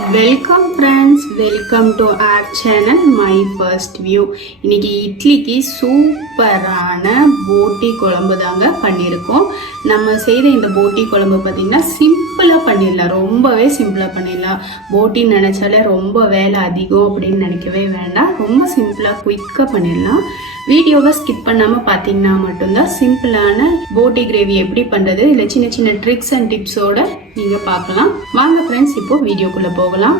Welcome friends, welcome to R channel my first view. இன்னைக்கு இட்லிக்கு சூப்பரான போட்டி குழம்பு தாங்க பண்ணியிருக்கோம். நம்ம செய்த இந்த போட்டி குழம்பு பார்த்திங்கன்னா சிம்பிளாக பண்ணிடலாம், ரொம்பவே சிம்பிளாக பண்ணிடலாம். போட்டின்னு நினச்சாலே ரொம்ப வேலை அதிகம் அப்படின்னு நினைக்கவே வேண்டாம், ரொம்ப சிம்பிளாக குயிக்காக பண்ணிடலாம். வீடியோவை ஸ்கிப் பண்ணாமல் பார்த்தீங்கன்னா மட்டும்தான் சிம்பிளான போட்டி கிரேவி எப்படி பண்ணுறது இல்லை சின்ன சின்ன ட்ரிக்ஸ் அண்ட் டிப்ஸோட நீங்கள் பார்க்கலாம். வாங்க ஃப்ரெண்ட்ஸ், இப்போ வீடியோக்குள்ளே போகலாம்.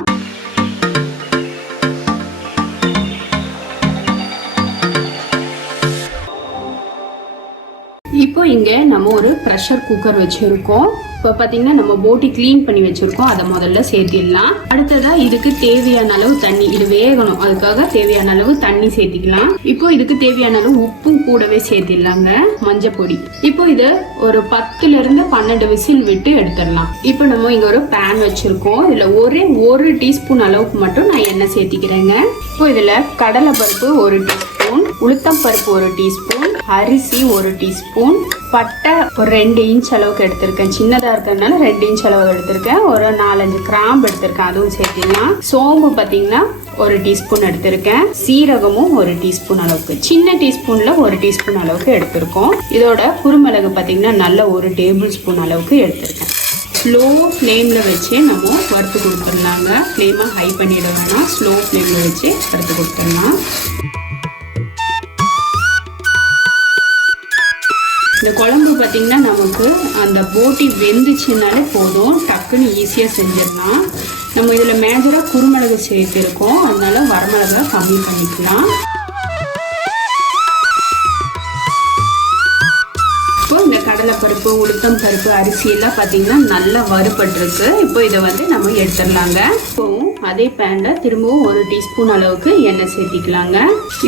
இப்போ இங்கே நம்ம ஒரு ப்ரெஷர் குக்கர் வச்சுருக்கோம். இப்போ பார்த்தீங்கன்னா நம்ம போட்டி க்ளீன் பண்ணி வச்சுருக்கோம், அதை முதல்ல சேர்த்திடலாம். அடுத்ததாக இதுக்கு தேவையான அளவு தண்ணி, இது வேகணும், அதுக்காக தேவையான அளவு தண்ணி சேர்த்திக்கலாம். இப்போ இதுக்கு தேவையான அளவு உப்பும் கூடவே சேர்த்திடலாங்க, மஞ்சள் பொடி. இப்போ இதை ஒரு 10லேருந்து 12 விசில் விட்டு எடுத்துடலாம். இப்போ நம்ம இங்கே ஒரு பேன் வச்சுருக்கோம், இதில் ஒரே 1 டீஸ்பூன் அளவுக்கு மட்டும் நான் எண்ணெய் சேர்த்திக்கிறேங்க. இப்போ இதில் கடலை பருப்பு 1 டீஸ்பூன், உளுத்தம் பருப்பு 1 டீஸ்பூன், அரிசி 1 டீஸ்பூன், பட்டை ஒரு 2 இன்ச் அளவுக்கு எடுத்திருக்கேன், சின்னதாக இருக்கிறதுனால 2 இன்ச் அளவு எடுத்திருக்கேன். ஒரு 4-5 கிராம்பு எடுத்திருக்கேன், அதுவும் சேர்த்திடலாம். சோம்பு பார்த்தீங்கன்னா 1 டீஸ்பூன் எடுத்திருக்கேன். சீரகமும் 1 டீஸ்பூன் அளவுக்கு, சின்ன டீஸ்பூன்ல 1 டீஸ்பூன் அளவுக்கு எடுத்திருக்கோம். இதோட குருமிளகு பார்த்தீங்கன்னா நல்ல 1 டேபிள் ஸ்பூன் அளவுக்கு எடுத்திருக்கேன். ஸ்லோ ஃப்ளேமில் வச்சு நம்ம வறுத்து கொடுத்துடலாங்க. ஃப்ளேமை ஹை பண்ணிட வேணாம், ஸ்லோ ஃப்ளேமில் வச்சு வறுத்து கொடுத்துடலாம். இந்த குழம்பு பார்த்திங்கன்னா நமக்கு அந்த போட்டி வெந்துச்சுனாலே போதும், டக்குன்னு ஈஸியாக செஞ்சிடலாம். நம்ம இதில் மேஜராக குருமிளகு சேர்த்துருக்கோம், அதனால வரமிளகா கம்மி பண்ணிக்கலாம். இப்போ இந்த கடலைப்பருப்பு, உளுத்தம் பருப்பு, அரிசியெல்லாம் பார்த்திங்கன்னா நல்லா வறுபட்டுருக்கு. இப்போ இதை நம்ம எடுத்துடலாங்க. இப்போவும் அதே பேனில் திரும்பவும் 1 டீஸ்பூன் அளவுக்கு எண்ணெய் சேர்த்திக்கலாங்க.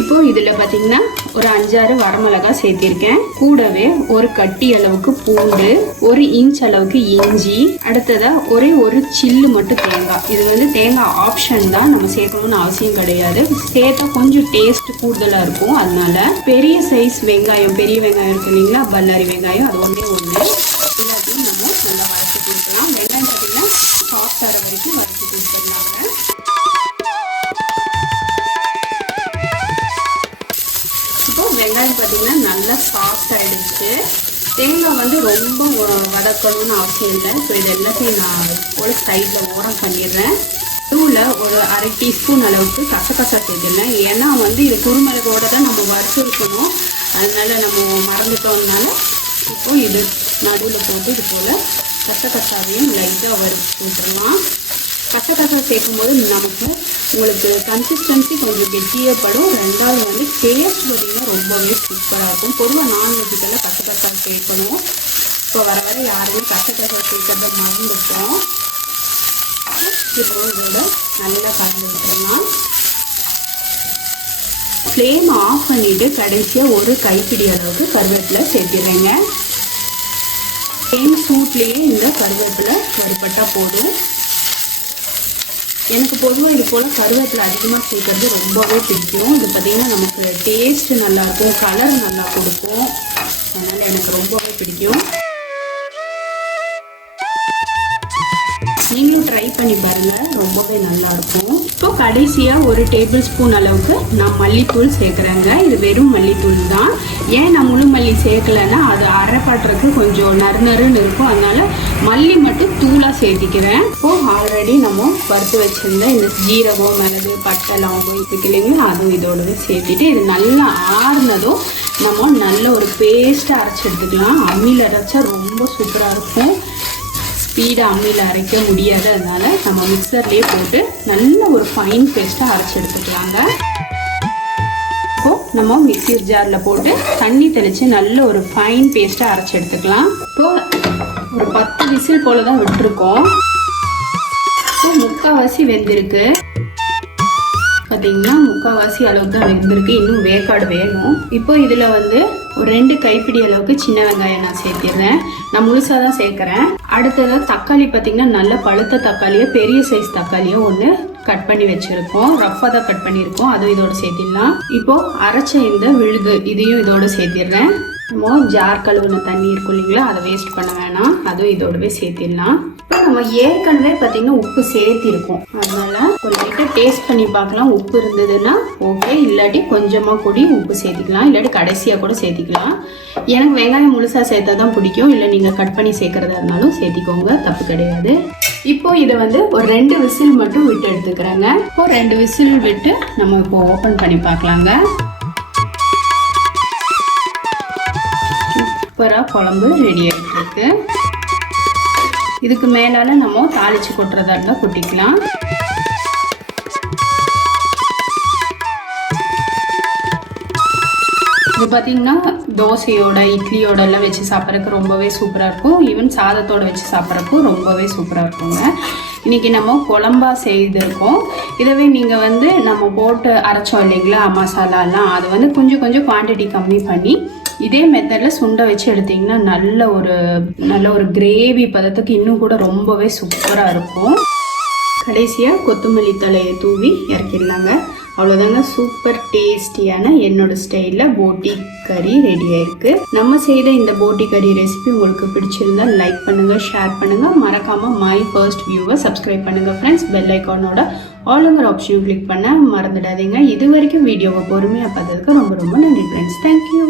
இப்போ இதில் பார்த்தீங்கன்னா ஒரு 5-6 வரமிளகா சேர்த்திருக்கேன். கூடவே ஒரு கட்டி அளவுக்கு பூண்டு, 1 இன்ச் அளவுக்கு இஞ்சி, அடுத்ததாக ஒரே ஒரு சில்லு மட்டும் தேங்காய். இது தேங்காய் ஆப்ஷன் தான், நம்ம சேர்க்கணும்னு அவசியம் கிடையாது. சேர்த்தா கொஞ்சம் டேஸ்ட் கூடுதலாக இருக்கும். அதனால பெரிய சைஸ் வெங்காயம், பெரிய வெங்காயம் இருக்கு இல்லைங்களா, பல்லாரி வெங்காயம், அது ஒன்று எல்லாத்தையும் நம்ம நல்லா வறுத்து கொடுக்கலாம். வெங்காயம் பார்த்தீங்கன்னா சாஃப்ட் ஆகிற வரைக்கும் வறுத்து கொடுத்துடலாங்க. இப்போ வெங்காயம் பார்த்தீங்கன்னா நல்லா சாஃப்ட் ஆகிடுச்சு. தேங்காய் ரொம்ப வதக்கணும்னு அவசியம் இல்லை. ஸோ இது எல்லாத்தையும் நான் ஒரு சைடில் ஓரம் பண்ணிடுறேன். இதுவில் ஒரு 1/2 டீஸ்பூன் அளவுக்கு கசகசா சேர்த்துடலாம். ஏன்னா இது குருமிளகோட தான் நம்ம வறுத்து இருக்கணும், அதனால நம்ம மறந்துட்டோம்னால இப்போ இது நடுவில் போட்டு இது போல் கசகசாவையும் லைட்டாக வறுத்து போட்டுடலாம். கசகசா சேர்க்கும் போது நமக்கு உங்களுக்கு கன்சிஸ்டன்சி கொஞ்சம் கெட்டியப்படும். ரெண்டாவது டேஸ்ட் பார்த்திங்கன்னா ரொம்பவே சூப்பராக இருக்கும். பொதுவாக நான்வெஜ்ஜுக்கெல்லாம் கசகசா சேர்க்கணும். இப்போ வர வர யாருமே கசகசா சேர்க்கறத மறந்துட்டோம். இப்போ இதோட நல்லா கலந்து விட்டுடலாம். ஃப்ளேம் ஆஃப் பண்ணிவிட்டு கடைசியாக ஒரு கைப்பிடி அளவுக்கு கருவேப்பிலை சேர்த்திடுறேங்க. ஃப்ளேம் சூட்லேயே இந்த கருவேப்பிலை வறுபட்டால் போதும். எனக்கு பொதுவாக இது போல் கருவேப்பிலை அதிகமாக சேர்க்கறது ரொம்பவே பிடிக்கும். இது பார்த்திங்கன்னா நமக்கு டேஸ்ட்டு நல்லாயிருக்கும், கலர் நல்லா கொடுக்கும், அதனால் எனக்கு ரொம்பவே பிடிக்கும். நீங்களும் ட்ரை பண்ணி பாருங்கள், ரொம்பவே நல்லாயிருக்கும். இப்போ கடைசியாக 1 டேபிள் ஸ்பூன் அளவுக்கு நான் மல்லித்தூள் சேர்க்குறேங்க. இது வெறும் மல்லித்தூள் தான். ஏன் நான் முழு மல்லி சேர்க்கலைன்னா அது அரைப்பாட்டுறதுக்கு கொஞ்சம் நறுநறுன்னு இருக்கும், அதனால மல்லி மட்டும் தூளாக சேர்த்திக்கிறேன். இப்போது ஆல்ரெடி நம்ம வறுத்து வச்சுருந்த இந்த ஜீரகம், மிளகு, பட்டை, லவங்கம் இருக்கு இல்லைங்களா, அதுவும் இதோடவே சேர்த்துட்டு இது நல்லா ஆறுனதும் நம்ம நல்ல ஒரு பேஸ்ட்டாக அரைச்சி எடுத்துக்கலாம். அம்மியில் அரைச்சா ரொம்ப சூப்பராக இருக்கும். ஸ்பீடாக அம்மியில் அரைக்க முடியாது, அதனால நம்ம மிக்சர்லேயே போட்டு நல்ல ஒரு ஃபைன் பேஸ்ட்டாக அரைச்சி எடுத்துக்கலாங்க. இப்போது நம்ம மிக்ஸி ஜாரில் போட்டு தண்ணி தெளித்து நல்ல ஒரு ஃபைன் பேஸ்ட்டாக அரைச்சி எடுத்துக்கலாம். இப்போது ஒரு 10 விசில் போல் தான் விட்டுருக்கோம். இப்போ முக்கால்வாசி வெந்திருக்கு பார்த்தீங்கன்னா, முக்கால்வாசி அளவுக்கு தான் வெந்திருக்கு, இன்னும் வேக்காடு வேணும். இப்போ இதில் ஒரு 2 கைப்பிடி அளவுக்கு சின்ன வெங்காயம் நான் சேர்த்திடுறேன். நான் முழுசாக தான் சேர்க்குறேன். அடுத்ததாக தக்காளி பார்த்திங்கன்னா நல்ல பழுத்த தக்காளியை, பெரிய சைஸ் தக்காளியை ஒன்று கட் பண்ணி வச்சுருக்கோம், ரஃபாக தான் கட் பண்ணியிருக்கோம், அதுவும் இதோட சேர்த்திடலாம். இப்போது அரைச்ச இந்த விழுது இதையும் இதோட சேர்த்திடுறேன். நம்ம ஜார் கழுவுன தண்ணி இருக்கும் இல்லைங்களா, அதை வேஸ்ட் பண்ண வேணாம், அதுவும் இதோடவே சேர்த்திடலாம். நம்ம ஏற்கனவே பார்த்தீங்கன்னா உப்பு சேர்த்திருக்கோம், அதனால ஒரு லைட்டாக டேஸ்ட் பண்ணி பார்க்கலாம். உப்பு இருந்ததுன்னா ஓகே, இல்லாட்டி கொஞ்சமாக கூடி உப்பு சேர்த்திக்கலாம், இல்லாட்டி கடைசியாக கூட சேர்த்திக்கலாம். எனக்கு வெங்காயம் முழுசாக சேர்த்தா தான் பிடிக்கும், இல்லை நீங்கள் கட் பண்ணி சேர்க்குறதா இருந்தாலும் சேர்த்திக்கோங்க, தப்பு கிடையாது. இப்போ இதை ஒரு 2 விசில் மட்டும் விட்டு எடுத்துக்கிறேங்க. இப்போ 2 விசில் விட்டு நம்ம இப்போ ஓப்பன் பண்ணி பார்க்கலாங்க. சூப்பராக குழம்பு ரெடி ஆகிட்டு இருக்கு. இதுக்கு மேலால நம்ம தாளிச்சு கொட்டுறதா இருந்தால் கொட்டிக்கலாம். இது பார்த்தீங்கன்னா தோசையோட இட்லியோட எல்லாம் வச்சு சாப்பிட்றதுக்கு ரொம்பவே சூப்பராக இருக்கும். ஈவன் சாதத்தோடு வச்சு சாப்பிட்றதுக்கும் ரொம்பவே சூப்பராக இருக்குங்க. இன்றைக்கி நம்ம குழம்பா செய்திருக்கோம். இதவே நீங்கள் நம்ம போட்டு அரைச்சோம் இல்லைங்களா மசாலாலாம், அது கொஞ்சம் கொஞ்சம் குவான்டிட்டி கம்மி பண்ணி இதே மெத்தடில் சுண்டை வச்சு எடுத்திங்கன்னா நல்ல ஒரு கிரேவி பதத்துக்கு இன்னும் கூட ரொம்பவே சூப்பராக இருக்கும். கடைசியாக கொத்தமல்லி தலையை தூவி இறக்கிடலாங்க. அவ்வளோதாங்க, சூப்பர் டேஸ்டியான என்னோட ஸ்டைலில் போட்டி கறி ரெடி ஆயிருக்கு. நம்ம செய்த இந்த போட்டி கறி ரெசிபி உங்களுக்கு பிடிச்சிருந்தா லைக் பண்ணுங்கள், ஷேர் பண்ணுங்கள், மறக்காமல் மை ஃபர்ஸ்ட் வியூவை சப்ஸ்கிரைப் பண்ணுங்கள் ஃப்ரெண்ட்ஸ். பெல் ஐக்கானோட ஆளுங்கிற ஆப்ஷனையும் கிளிக் பண்ண மறந்துடாதீங்க. இது வரைக்கும் வீடியோவை பொறுமையாக பார்த்ததுக்கு ரொம்ப ரொம்ப நன்றி ஃப்ரெண்ட்ஸ். தேங்க்யூ.